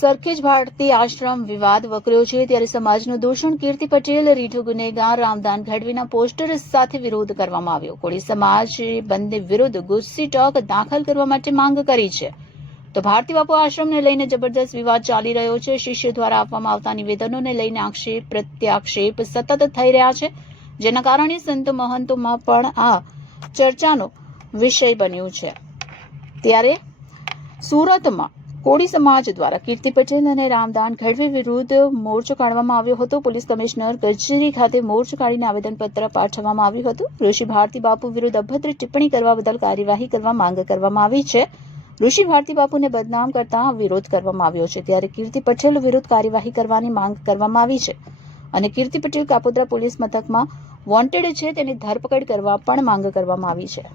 સરખેજ ભારતી આશ્રમ વિવાદ વકર્યો છે ત્યારે સમાજનું દૂષણ કીર્તિ પટેલ રીઢો ગુનેગાર રામદાન ગઢવીના પોસ્ટર સાથે વિરોધ કરવામાં આવ્યો. કોળી સમાજ બંધ વિરુદ્ધ ગુસ્સી ટોક દાખલ કરવા માટે માંગ કરી છે. તો ભારતી બાપુ આશ્રમને લઈને જબરદસ્ત વિવાદ ચાલી રહ્યો છે. શિષ્ય દ્વારા આપવામાં આવતા નિવેદનોને લઈને આક્ષેપ પ્રત્યાક્ષેપ સતત થઈ રહ્યા છે, જેના કારણે સંતો મહંતોમાં પણ આ ચર્ચાનો વિષય બન્યું છે. ત્યારે સુરતમાં કોળી સમાજ દ્વારા કીર્તિ પટેલ અને રામદાન ગઢવી વિરુદ્ધ મોરચો કાઢવામાં આવ્યો હતો. પોલીસ કમિશનર કચેરી ખાતે મોરચો કાઢીને આવેદનપત્ર પાઠવવામાં આવ્યું હતું. ઋષિ ભારતી બાપુ વિરુદ્ધ અભદ્ર ટિપ્પણી કરવા બદલ કાર્યવાહી કરવા માંગ કરવામાં આવી છે. ઋષિ ભારતી બાપુને બદનામ કરતા વિરોધ કરવામાં આવ્યો છે. ત્યારે કીર્તિ પટેલ વિરુદ્ધ કાર્યવાહી કરવાની માંગ કરવામાં આવી છે અને કીર્તિ પટેલ કાપોદ્રા પોલીસ મથકમાં વોન્ટેડ છે, તેની ધરપકડ કરવા પણ માંગ કરવામાં આવી છે.